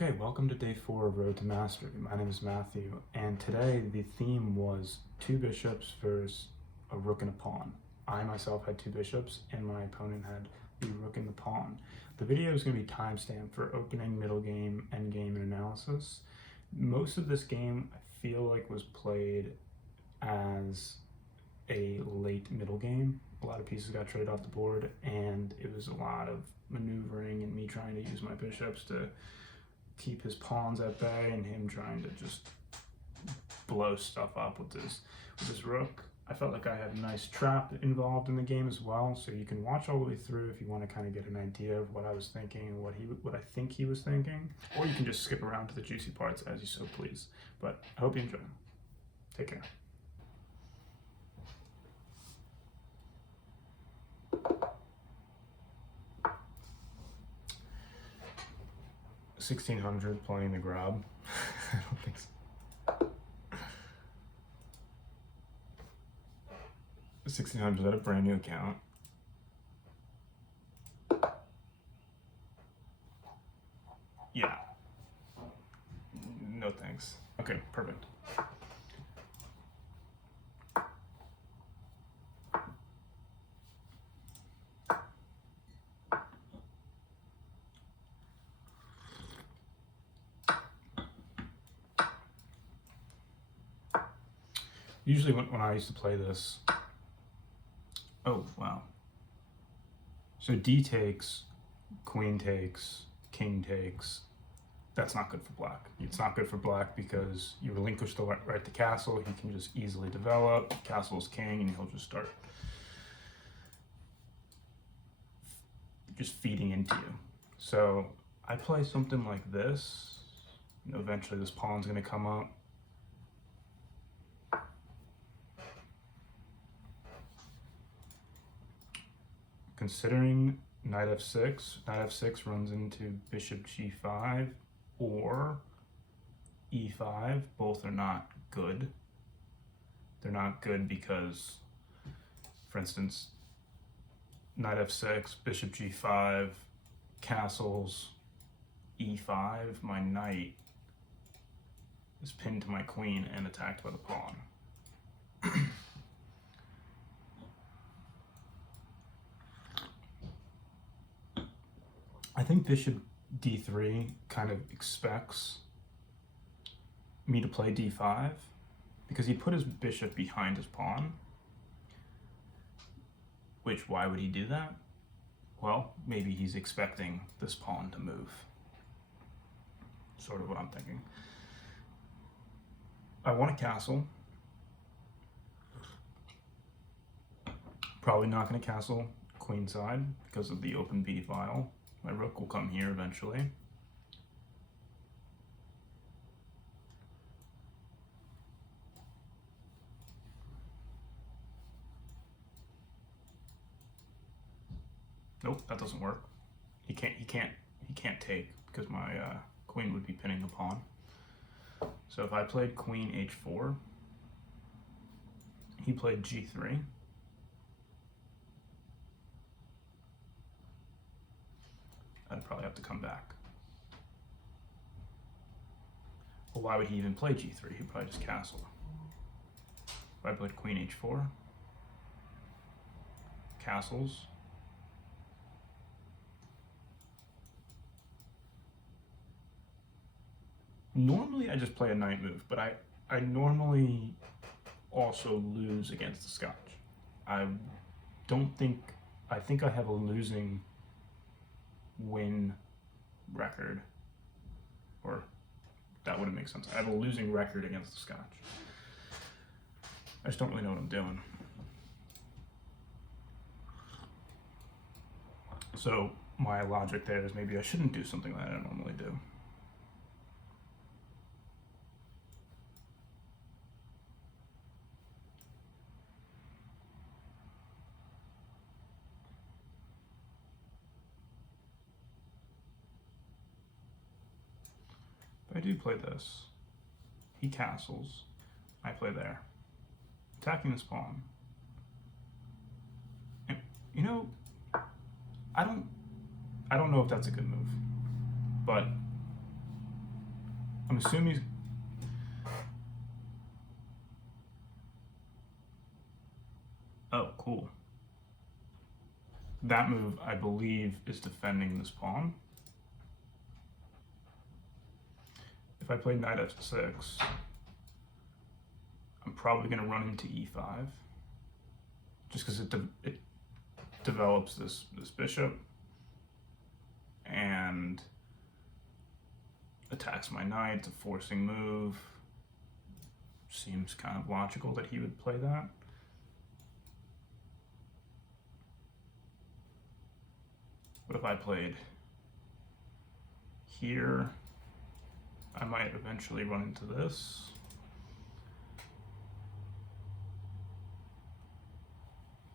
Okay, welcome to day 4 of Road to Mastery. My name is Matthew, and today the theme was 2 bishops versus a rook and a pawn. I myself had 2 bishops, and my opponent had the rook and the pawn. The video is going to be timestamped for opening, middle game, end game, and analysis. Most of this game, I feel like, was played as a late middle game. A lot of pieces got traded off the board, and it was a lot of maneuvering and me trying to use my bishops to keep his pawns at bay and him trying to just blow stuff up with his rook. I felt like I had a nice trap involved in the game as well, so you can watch all the way through if you want to kind of get an idea of what I was thinking and what I think he was thinking, or you can just skip around to the juicy parts as you so please. But I hope you enjoy. Take care. $1,600 playing the grab. I don't think so. 1,600 at a brand new account. Yeah. No thanks. Okay, perfect. Usually when I used to play this, oh wow. So D takes, queen takes, king takes. That's not good for black. It's not good for black because you relinquish the right to castle. He can just easily develop. Castle's king, and he'll just start just feeding into you. So I play something like this. You know, eventually this pawn's going to come up. Considering knight f6, knight f6 runs into bishop g5 or e5. Both are not good. They're not good because, for instance, knight f6, bishop g5, castles, e5, my knight is pinned to my queen and attacked by the pawn. I think bishop d3 kind of expects me to play d5 because he put his bishop behind his pawn. Which, why would he do that? Well, maybe he's expecting this pawn to move. Sort of what I'm thinking. I want a castle. Probably not going to castle queenside because of the open b file. My rook will come here eventually. Nope, that doesn't work. He can't take because my queen would be pinning the pawn. So if I played queen h4, he played g3. I'd probably have to come back. Well, why would he even play g3? He'd probably just castle. If I played queen h4, castles. Normally I just play a knight move, but I normally also lose against the Scotch. I think I have a losing win record, or that wouldn't make sense. I have a losing record against the Scotch. I just don't really know what I'm doing. So my logic there is maybe I shouldn't do something that I normally do. If I do play this, he castles, I play there, attacking this pawn. And, you know, I don't know if that's a good move, but I'm assuming he's... Oh, cool. That move, I believe, is defending this pawn. If I play knight f6, I'm probably going to run into e5, just because it develops this bishop and attacks my knight. It's a forcing move. Seems kind of logical that he would play that. What if I played here? I might eventually run into this.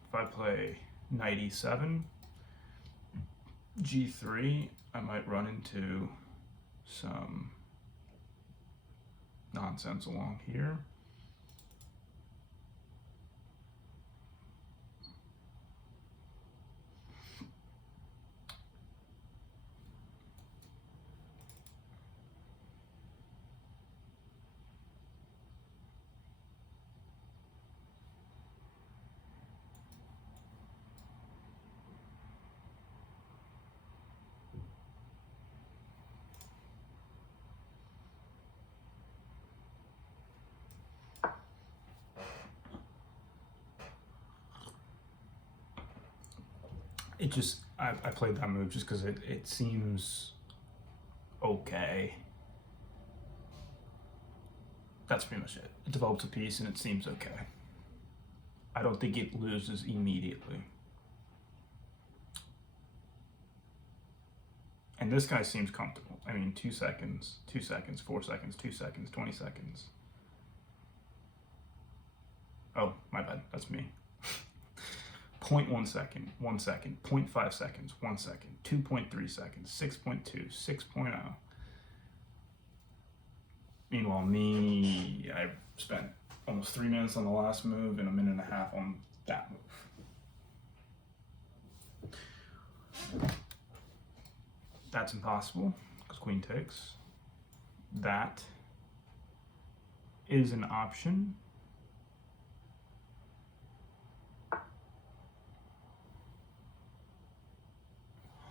If I play knight e7, g3, I might run into some nonsense along here. It just, I played that move just because it seems okay. That's pretty much it. It develops a piece and it seems okay. I don't think it loses immediately. And this guy seems comfortable. I mean, 2 seconds, 2 seconds, 4 seconds, 2 seconds, 20 seconds. Oh, my bad, that's me. 0.1 second, 1 second, 0.5 seconds, 1 second, 2.3 seconds, 6.2, 6.0. Meanwhile, me, I spent almost 3 minutes on the last move and 1.5 minutes on that move. That's impossible, because queen takes. That is an option.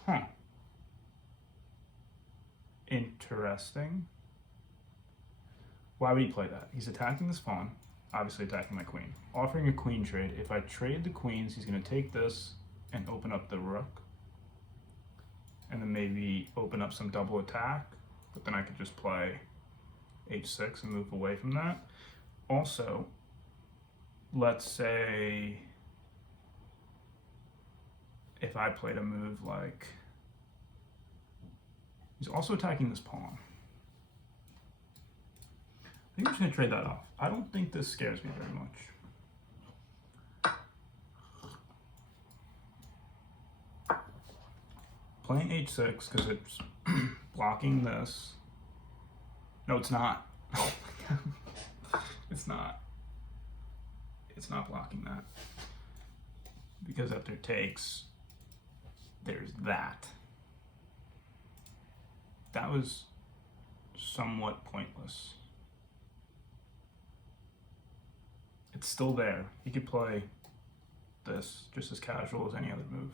Huh. Interesting. Why would he play that? He's attacking this pawn, obviously attacking my queen. Offering a queen trade. If I trade the queens, he's going to take this and open up the rook. And then maybe open up some double attack. But then I could just play h6 and move away from that. Also, let's say if I played a move like, he's also attacking this pawn. I think I'm just going to trade that off. I don't think this scares me very much. Playing h6 because it's blocking this. No, it's not. Oh my God. It's not. It's not blocking that. Because after takes, there's that. That was somewhat pointless. It's still there. He could play this just as casual as any other move.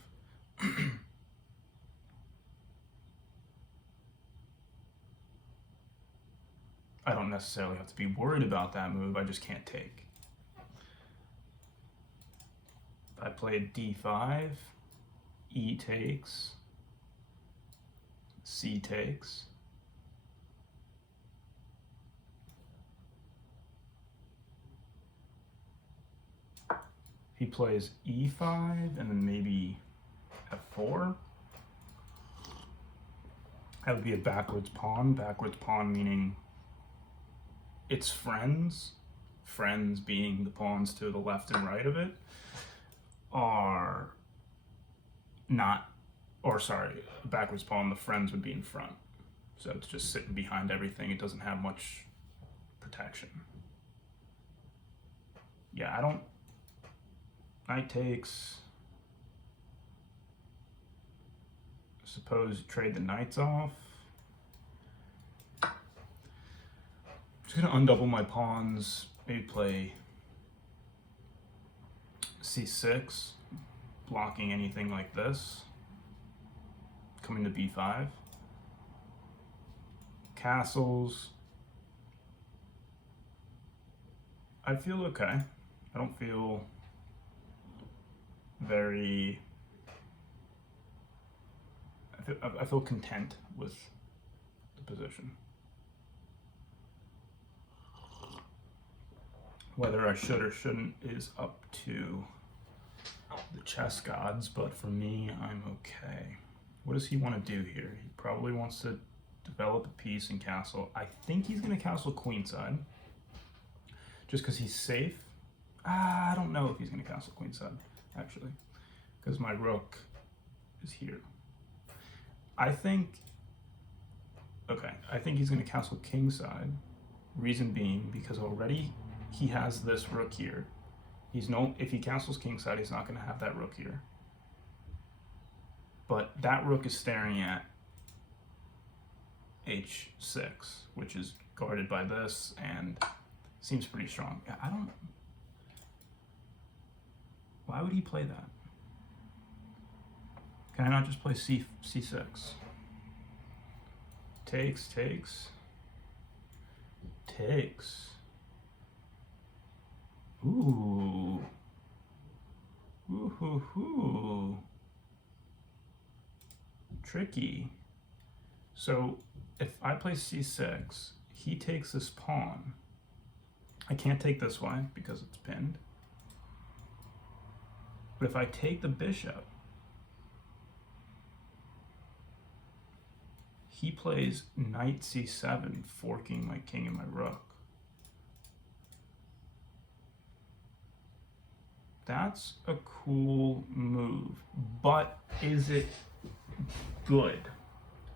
I don't necessarily have to be worried about that move, I just can't take. If I played d5, e takes, c takes. He plays e5 and then maybe f4. That would be a backwards pawn. Backwards pawn meaning its friends, friends being the pawns to the left and right of it, are not, or sorry, backwards pawn, the friends would be in front. So it's just sitting behind everything. It doesn't have much protection. Yeah, I don't, knight takes, suppose trade the knights off. gonna undouble my pawns, maybe play c6, blocking anything like this, coming to b5, castles. I feel okay. I don't feel very, I feel content with the position. Whether I should or shouldn't is up to the chess gods, but for me, I'm okay. What does he want to do here? He probably wants to develop a piece and castle. I think he's going to castle queenside, just because he's safe. I don't know if he's going to castle queenside, actually, because my rook is here. I think he's going to castle kingside. Reason being, because already he has this rook here. If he castles kingside, he's not going to have that rook here. But that rook is staring at h6, which is guarded by this and seems pretty strong. Why would he play that? Can I not just play c6? Takes. Ooh. Ooh. Tricky. So if I play c6, he takes this pawn. I can't take this way because it's pinned. But if I take the bishop, he plays knight c7, forking my king and my rook. That's a cool move, but is it good?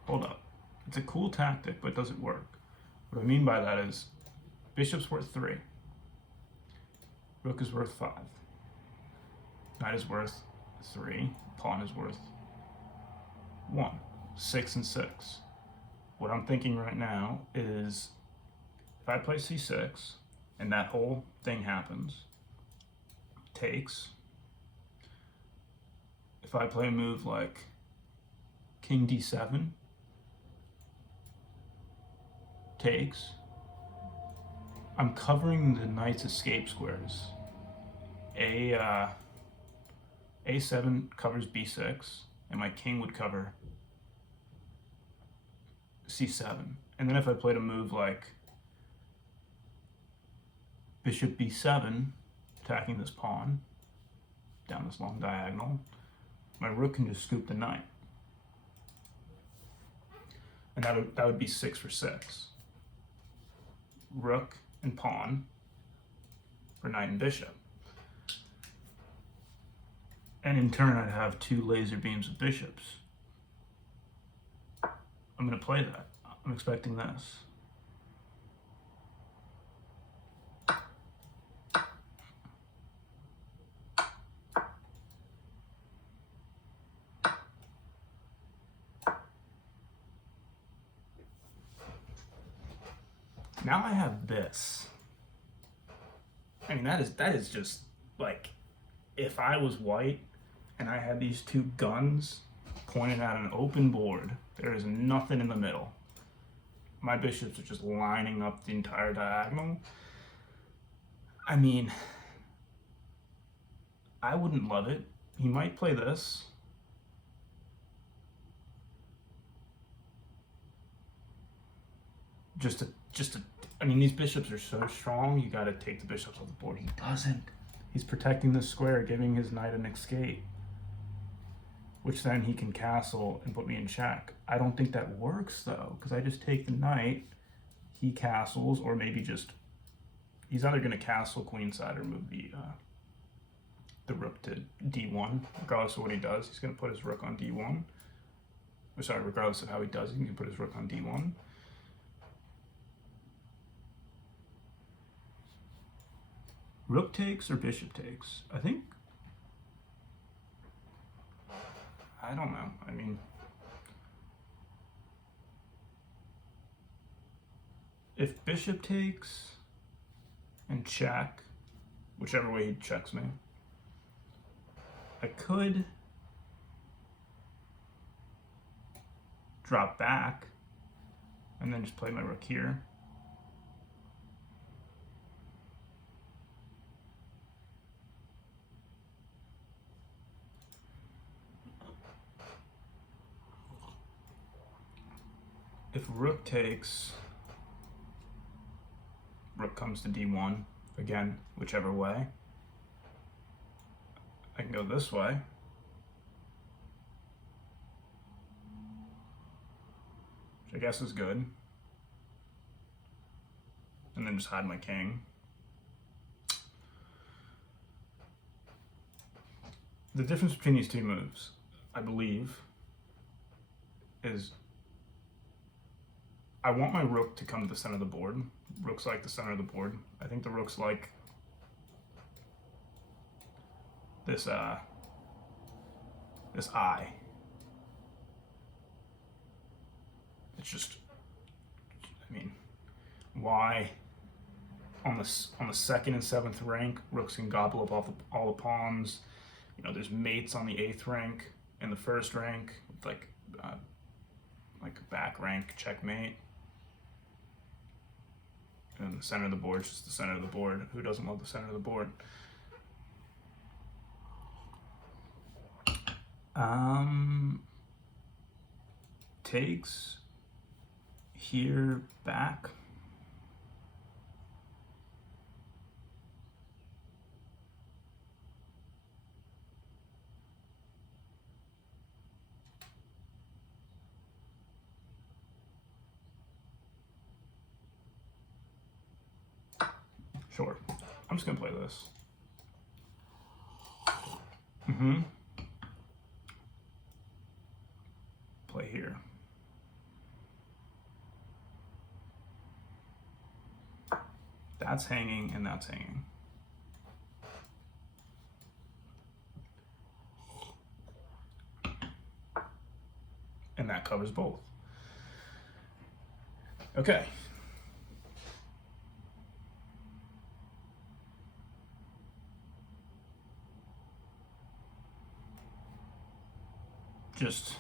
Hold up. It's a cool tactic, but does it work? What I mean by that is bishop's worth 3. Rook is worth 5. Knight is worth 3. Pawn is worth 1. 6 and 6. What I'm thinking right now is if I play c6 and that whole thing happens, takes. If I play a move like king d7, takes. I'm covering the knight's escape squares. A7 covers b6, and my king would cover c7. And then if I played a move like bishop b7, attacking this pawn down this long diagonal, my rook can just scoop the knight. And that would be 6 for 6. Rook and pawn for knight and bishop. And in turn, I'd have 2 laser beams of bishops. I'm going to play that. I'm expecting this. Now I have this. I mean, that is just like, if I was white and I had these 2 guns pointed at an open board, there is nothing in the middle. My bishops are just lining up the entire diagonal. I mean, I wouldn't love it. He might play this. I mean, these bishops are so strong, you gotta take the bishops off the board. He doesn't. He's protecting the square, giving his knight an escape, which then he can castle and put me in check. I don't think that works though, because I just take the knight, he castles, or maybe just, he's either gonna castle queenside or move the rook to d1. Regardless of what he does, he's gonna put his rook on d1. Or sorry, regardless of how he does it, he can put his rook on d1. Rook takes or bishop takes? I don't know. I mean, If bishop takes and check, whichever way he checks me, I could drop back and then just play my rook here. If rook takes, rook comes to d1, again, whichever way. I can go this way. Which I guess is good. And then just hide my king. The difference between these two moves, I believe, is I want my rook to come to the center of the board. Rook's like the center of the board. I think the rook's like this this eye. It's just, I mean, why on the second and seventh rank rooks can gobble up all the pawns. You know, there's mates on the 8th rank and the 1st rank, like back rank checkmate. And the center of the board is just the center of the board. Who doesn't love the center of the board? Takes here back. Sure. I'm just gonna play this. Play here. That's hanging and that's hanging. And that covers both. Okay. Just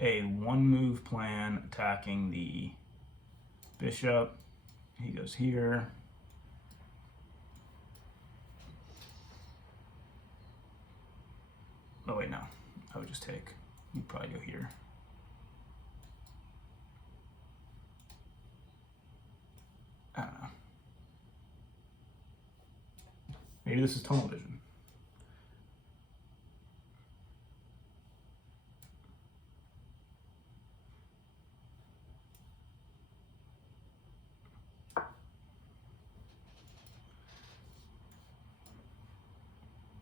a one-move plan attacking the bishop. He goes here. Oh wait, no. I would just take. You'd probably go here. I don't know. Maybe this is tunnel vision.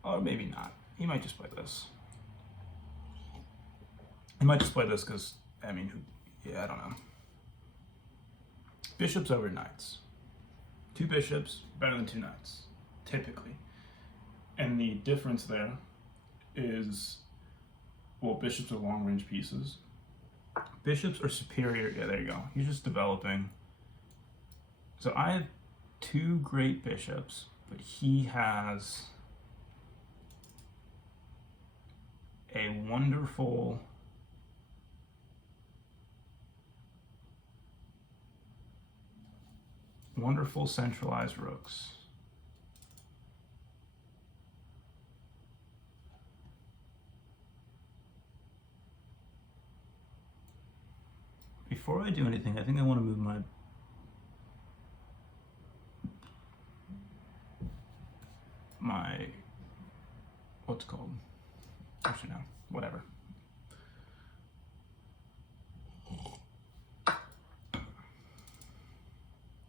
Or maybe not. He might just play this. He might just play this because, I mean, yeah, I don't know. Bishops over knights. 2 bishops, better than 2 knights, typically. And the difference there is, well, bishops are long-range pieces. Bishops are superior. Yeah, there you go. He's just developing. So I have 2 great bishops, but he has a wonderful centralized rooks. Before I do anything, I think I want to move my what's it called? Actually, no, whatever.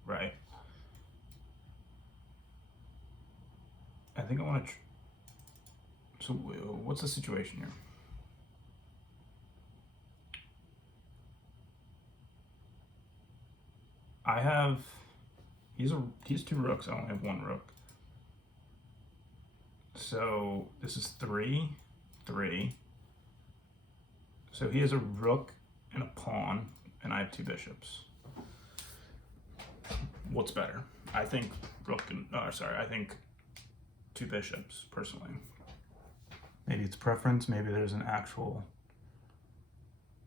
Right. I think I want to. So, what's the situation here? I have. He has 2 rooks. I only have 1 rook. So this is 3. So he has a rook and a pawn, and I have two bishops. What's better? I think I think two bishops, personally. Maybe it's preference, maybe there's an actual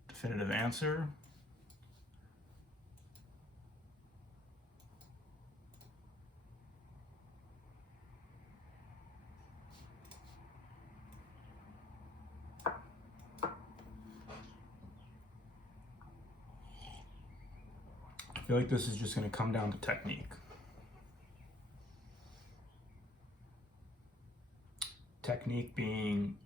definitive answer. I feel like this is just going to come down to technique. Technique being,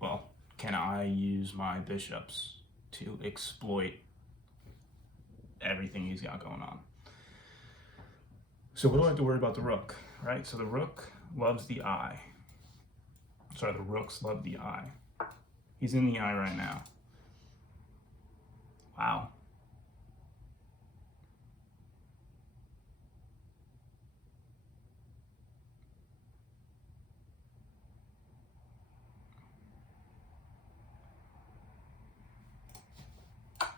well, can I use my bishops to exploit everything he's got going on? So what do I have to worry about the rook, right? So the rook loves the eye. Sorry, the rooks love the eye. He's in the eye right now. Wow.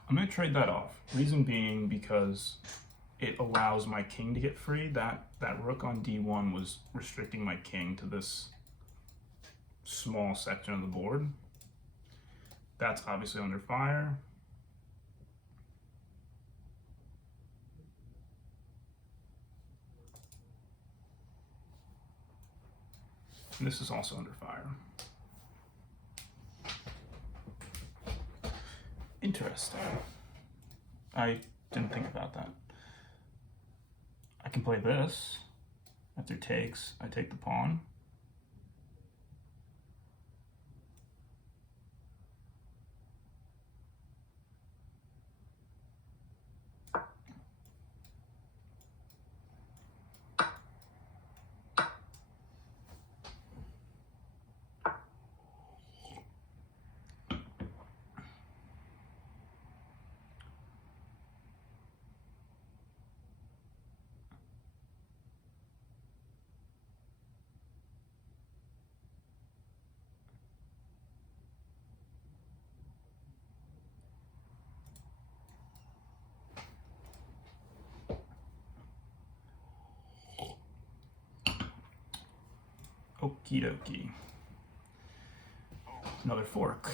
I'm going to trade that off. Reason being because it allows my king to get free. That rook on d1 was restricting my king to this small section of the board. That's obviously under fire. And this is also under fire. Interesting. I didn't think about that. I can play this. After takes, I take the pawn. Okie dokie. Another fork.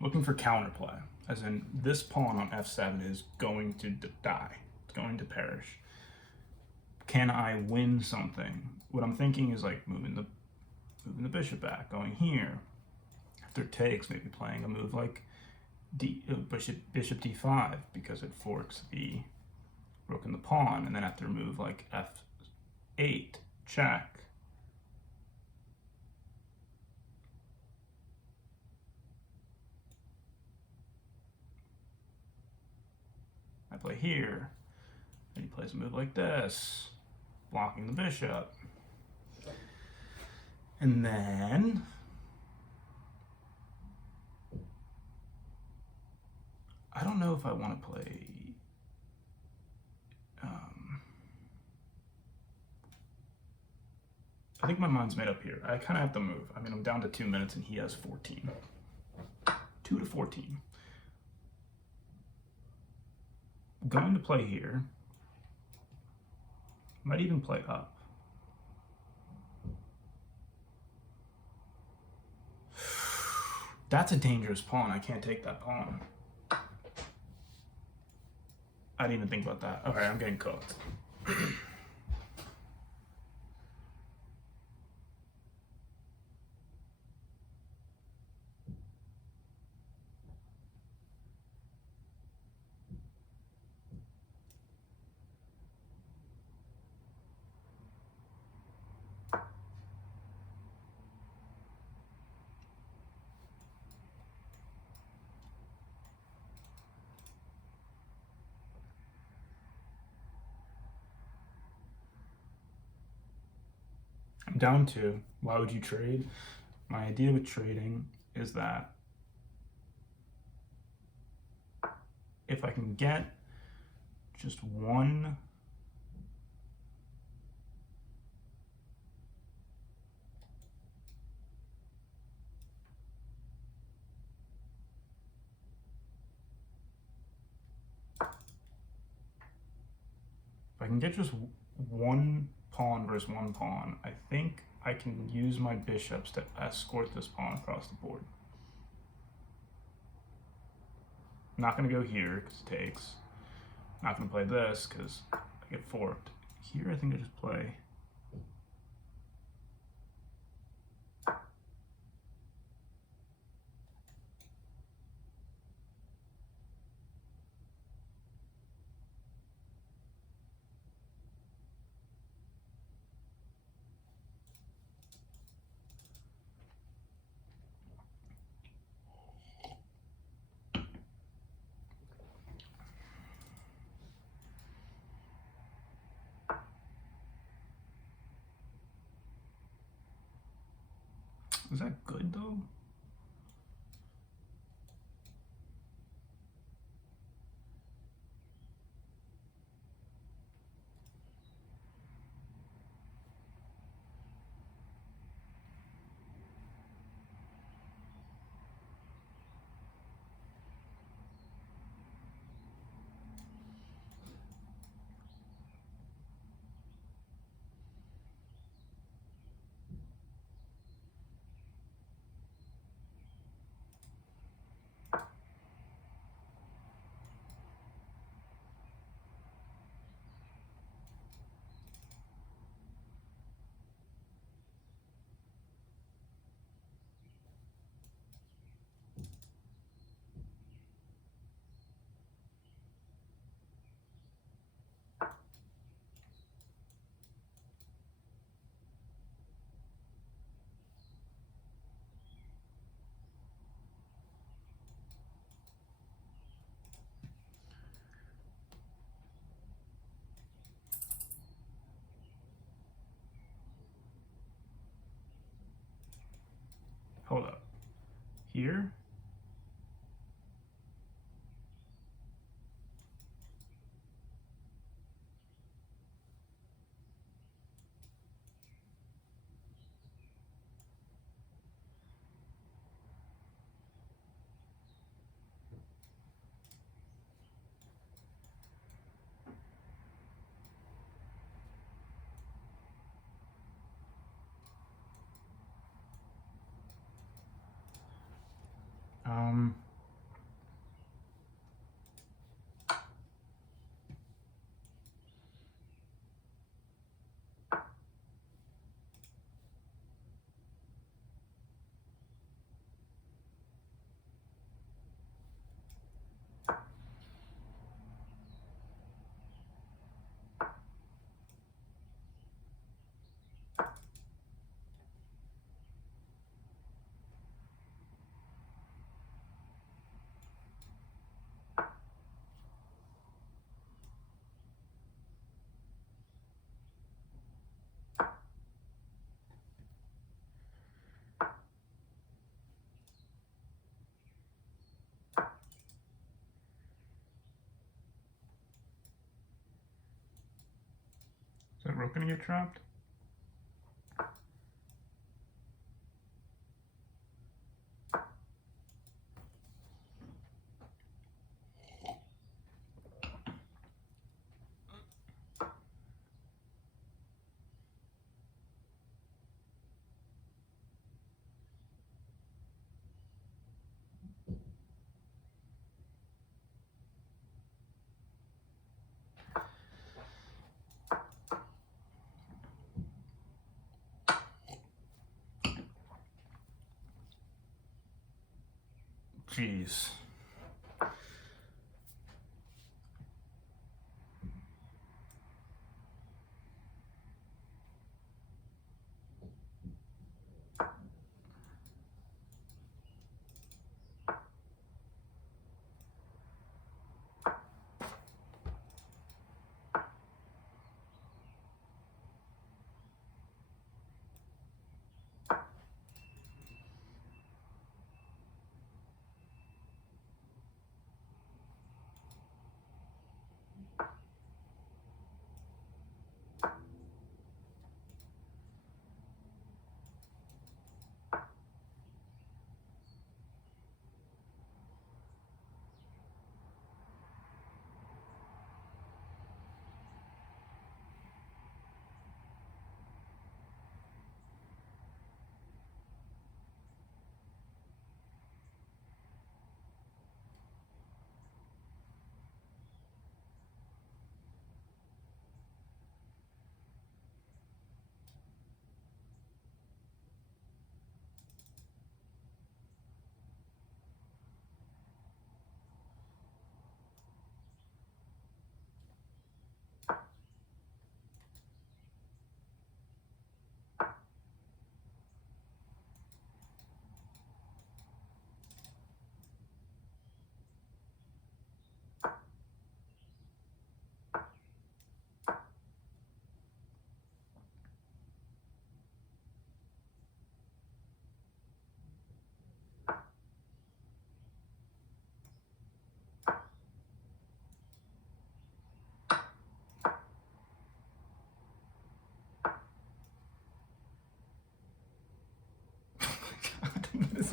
Looking for counterplay, as in this pawn on f7 is going to die. It's going to perish. Can I win something? What I'm thinking is like moving the bishop back, going here. After takes, maybe playing a move like bishop d5 because it forks the rook and the pawn, and then after a move like f8, check. I play here, and he plays a move like this, blocking the bishop. And then I don't know if I want to play I think my mind's made up here. I kind of have to move. I mean, I'm down to 2 minutes and he has 14. 2 to 14. I'm going to play here. Might even play up. That's a dangerous pawn. I can't take that pawn. I didn't even think about that. All right, I'm getting cooked. I'm down 2. Why would you trade? My idea with trading is that if I can get just one I can get just one pawn versus one pawn, I think I can use my bishops to escort this pawn across the board. I'm not going to go here because it takes. I'm not going to play this because I get forked. Here I think I just play. Is that good though? Hold up. Here? Um, is that rook gonna get trapped? Jeez.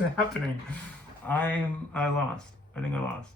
happening? I lost. I think I lost.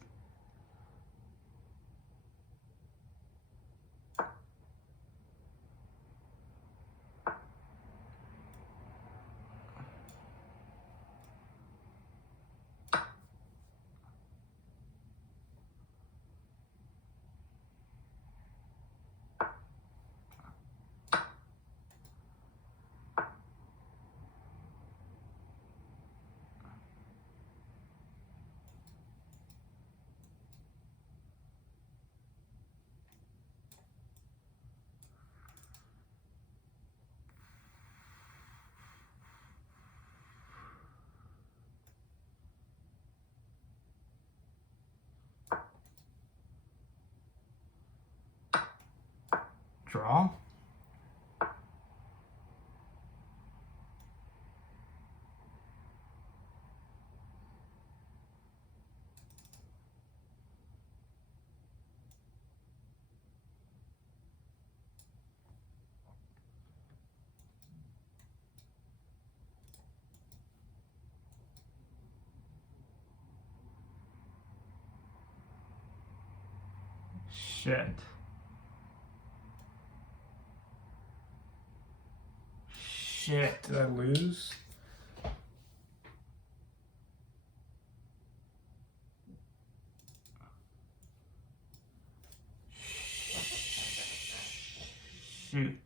Draw. Shit. Shit, did I lose? Shoot.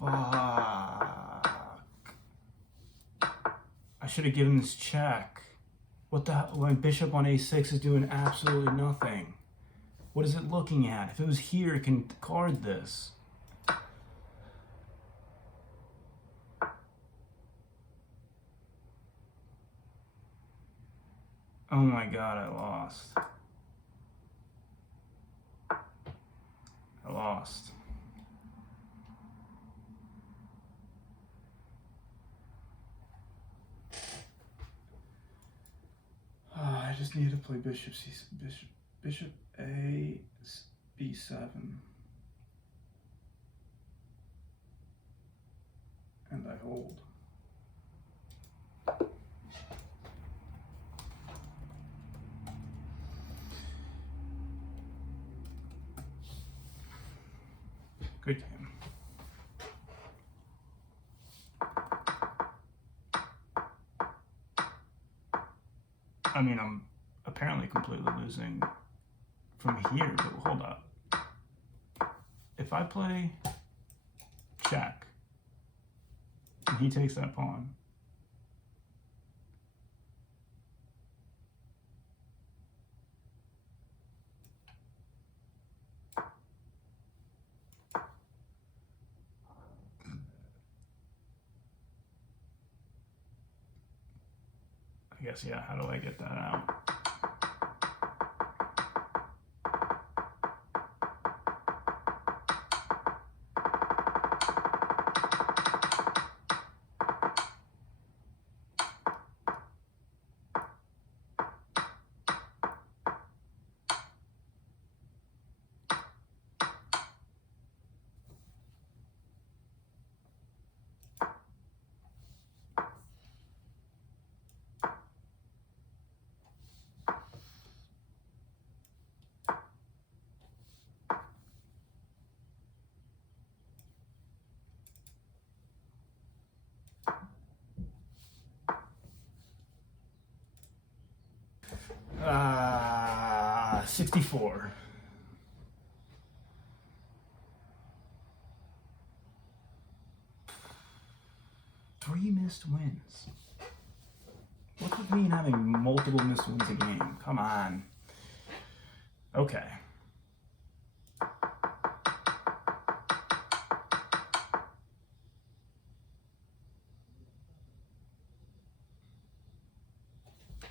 Fuck. I should have given this check. What the hell? When bishop on a6 is doing absolutely nothing. What is it looking at? If it was here, it can card this. Oh my god, I lost. I lost. I just need to play bishop a b7, and I hold. Good game. I mean, I'm apparently completely losing from here, but hold up. If I play check, and he takes that pawn, I guess, yeah, how do I get that out? Ah, 64. Three missed wins. What's with me having multiple missed wins a game? Come on. Okay.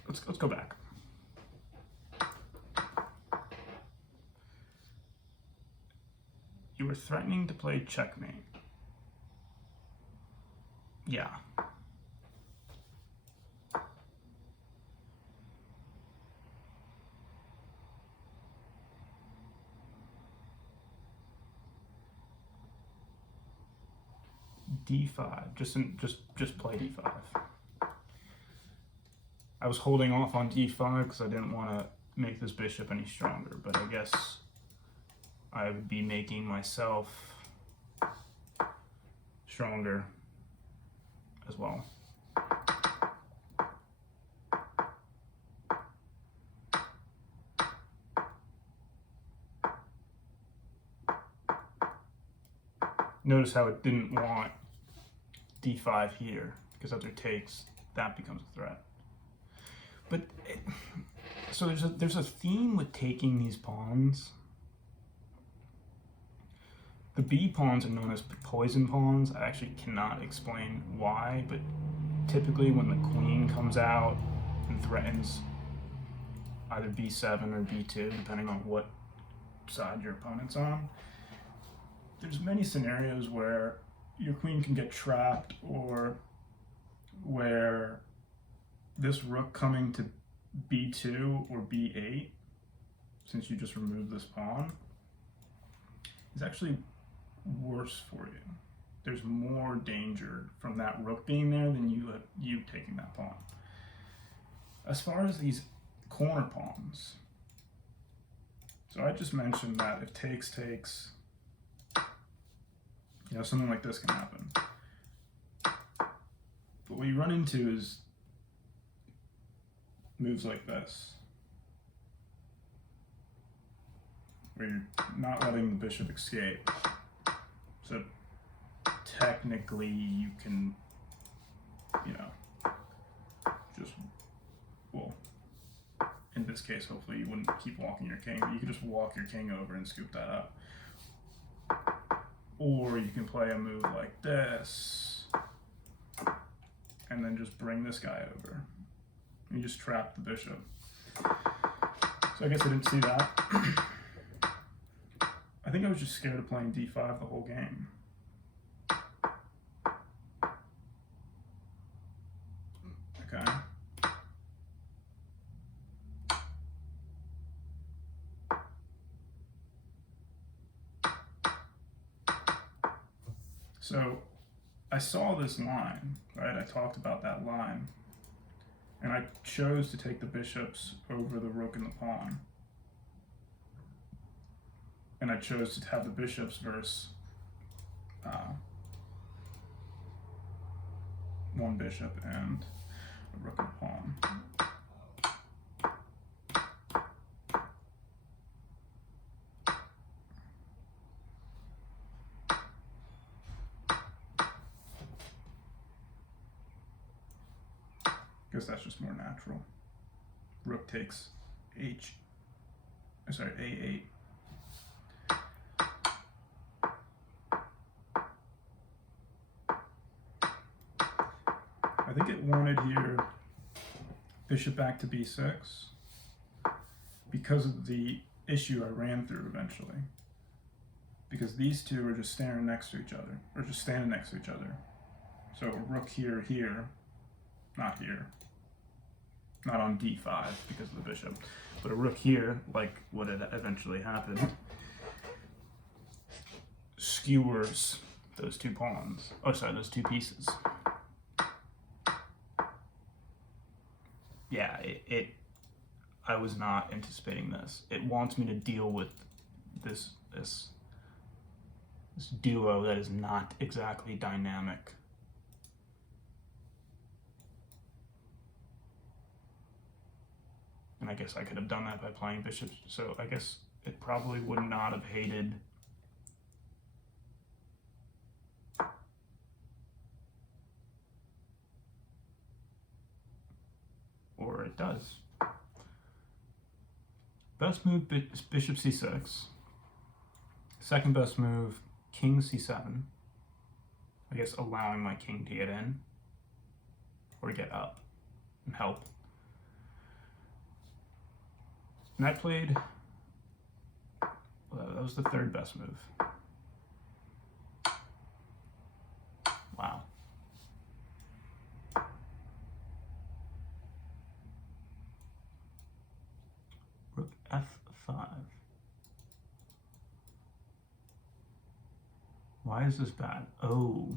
Let's go back. You were threatening to play checkmate. yeah. D5, just play D5. I was holding off on D5 because I didn't want to make this bishop any stronger, but I guess I would be making myself stronger as well. Notice how it didn't want D5 here, because after takes, that becomes a threat. But so there's a theme with taking these pawns. The B pawns are known as poison pawns. I actually cannot explain why, but typically when the queen comes out and threatens either B7 or B2, depending on what side your opponent's on, there's many scenarios where your queen can get trapped, or where this rook coming to B2 or B8, since you just removed this pawn, is actually worse for you. There's more danger from that rook being there than you taking that pawn. As far as these corner pawns, so I just mentioned that if takes, something like this can happen. But what you run into is moves like this, where you're not letting the bishop escape. So technically you can, in this case, hopefully you wouldn't keep walking your king, but you could just walk your king over and scoop that up. Or you can play a move like this, and then just bring this guy over. You just trap the bishop. So I guess I didn't see that. I think I was just scared of playing D5 the whole game. Okay. So I saw this line, right? I talked about that line. And I chose to take the bishops over the rook and the pawn. And I chose to have the bishops versus one bishop and a rook and a pawn. Guess that's just more natural. Rook takes A8. I think it wanted here bishop back to B6 because of the issue I ran through eventually. Because these two are just staring next to each other, or just standing next to each other. So a rook here, not here. Not on D5 because of the bishop, but a rook here, like what had eventually happened, skewers those two pawns. Oh, sorry, those two pieces. Yeah, I was not anticipating this. It wants me to deal with this duo that is not exactly dynamic. And I guess I could have done that by playing bishops, so I guess it probably would not have hated or it does. Best move, bishop c6. Second best move, king c7. I guess allowing my king to get in or get up and help. And I played, that was the third best move. Wow. Why is this bad? Oh.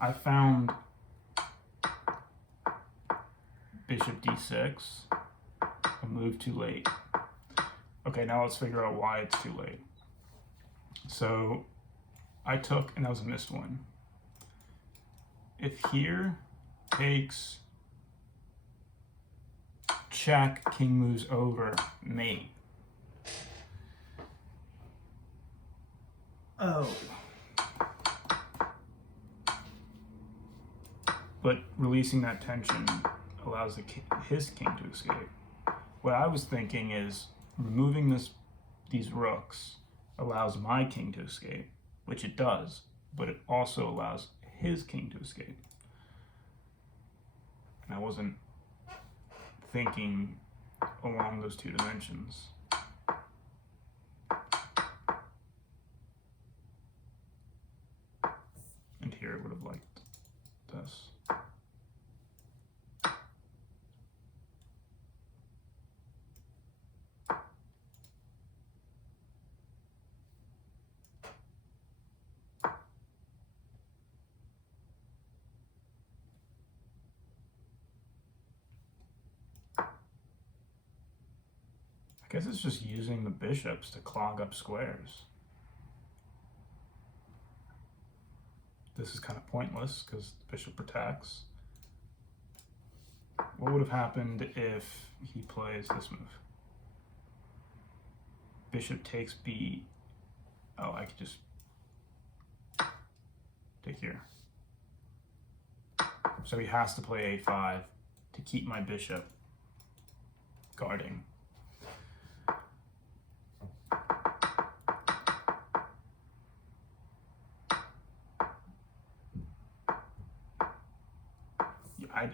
I found bishop d6, a move too late. Okay, now let's figure out why it's too late. So I took, and that was a missed one. If here takes, check, king moves over, mate. Oh. But releasing that tension allows his king to escape. What I was thinking is removing these rooks allows my king to escape, which it does, but it also allows his king to escape. And I wasn't thinking along those two dimensions. And here it would have liked this. I guess it's just using the bishops to clog up squares. This is kind of pointless because the bishop protects. What would have happened if he plays this move? Bishop takes b. Oh, I could just take here. So he has to play a5 to keep my bishop guarding.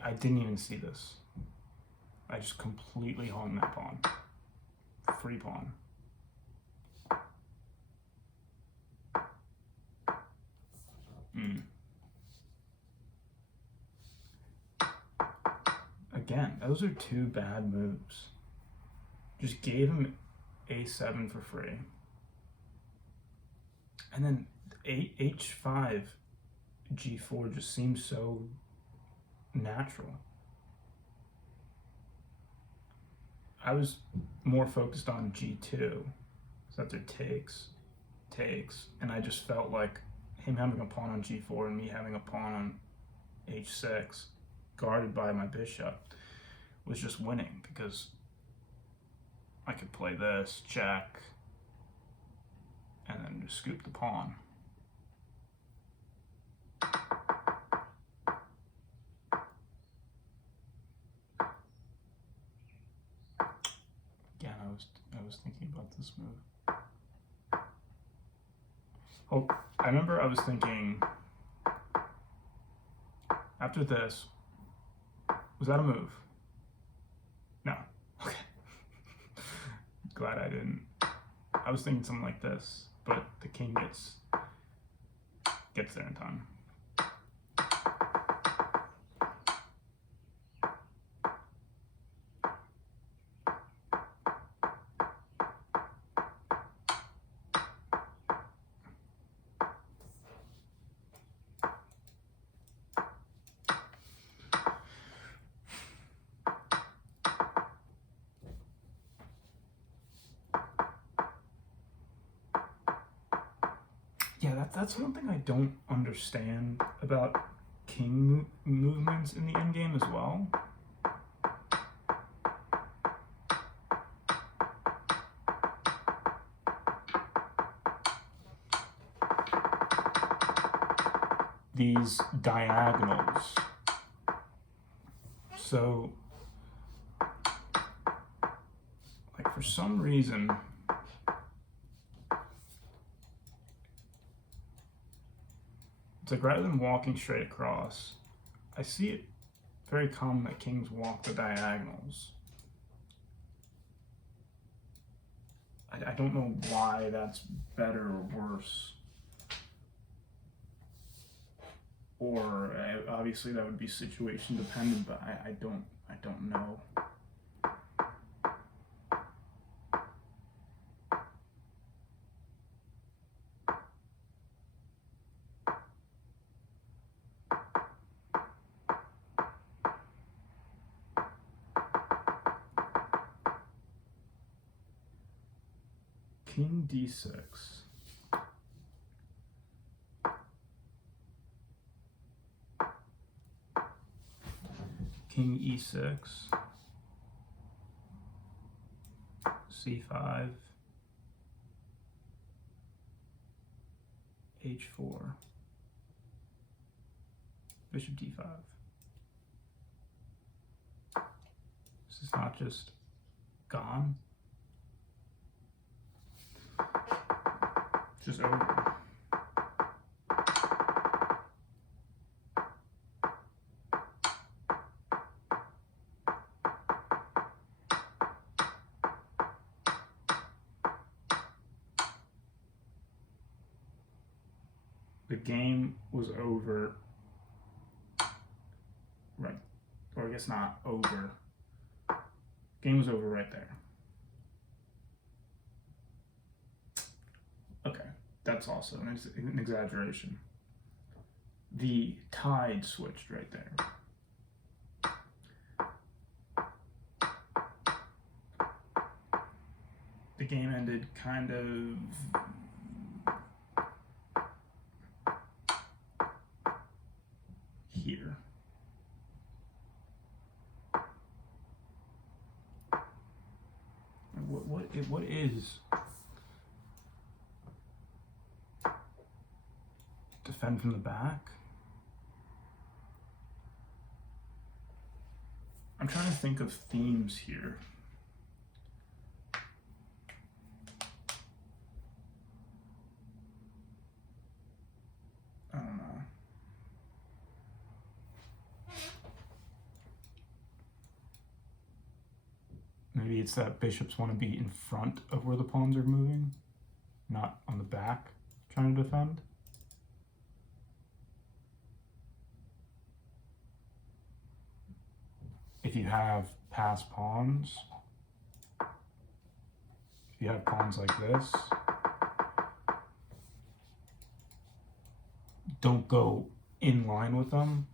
I didn't even see this. I just completely hung that pawn. Free pawn. Again, those are two bad moves. Just gave him a7 for free. And then h5, g4 just seems so natural. I was more focused on g2, so after takes, and I just felt like him having a pawn on g4 and me having a pawn on h6 guarded by my bishop was just winning, because I could play this, check, and then just scoop the pawn. Again, I was thinking about this move. Oh, I remember I was thinking, after this, was that a move? No. Okay. Glad I didn't. I was thinking something like this, but the king gets there in time. Yeah, that's one thing I don't understand about king movements in the endgame as well. These diagonals. So, like, for some reason, it's like rather than walking straight across, I see it very common that kings walk the diagonals. I don't know why that's better or worse. Or obviously that would be situation dependent, but I don't know. king d6. King e6. c5. h4. Bishop d5. This is not just gone. It's just over. The game was over, right, or I guess not over. Game was over right there. Okay, that's also an exaggeration. The tide switched right there. The game ended kind of here. What is defend from the back? I'm trying to think of themes here. I don't know. Maybe it's that bishops want to be in front of where the pawns are moving, not on the back trying to defend. If you have passed pawns, if you have pawns like this, don't go in line with them,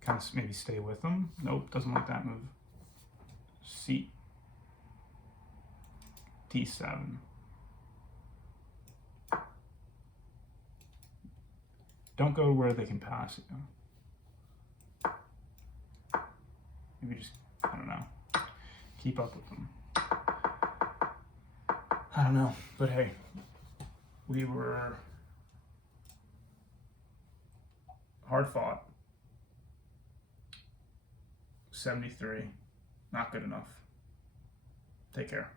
kind of maybe stay with them. Nope, doesn't like that move. C. D7. Don't go where they can pass you. Maybe just, I don't know, keep up with them. I don't know, but hey, we were hard fought. 73, not good enough. Take care.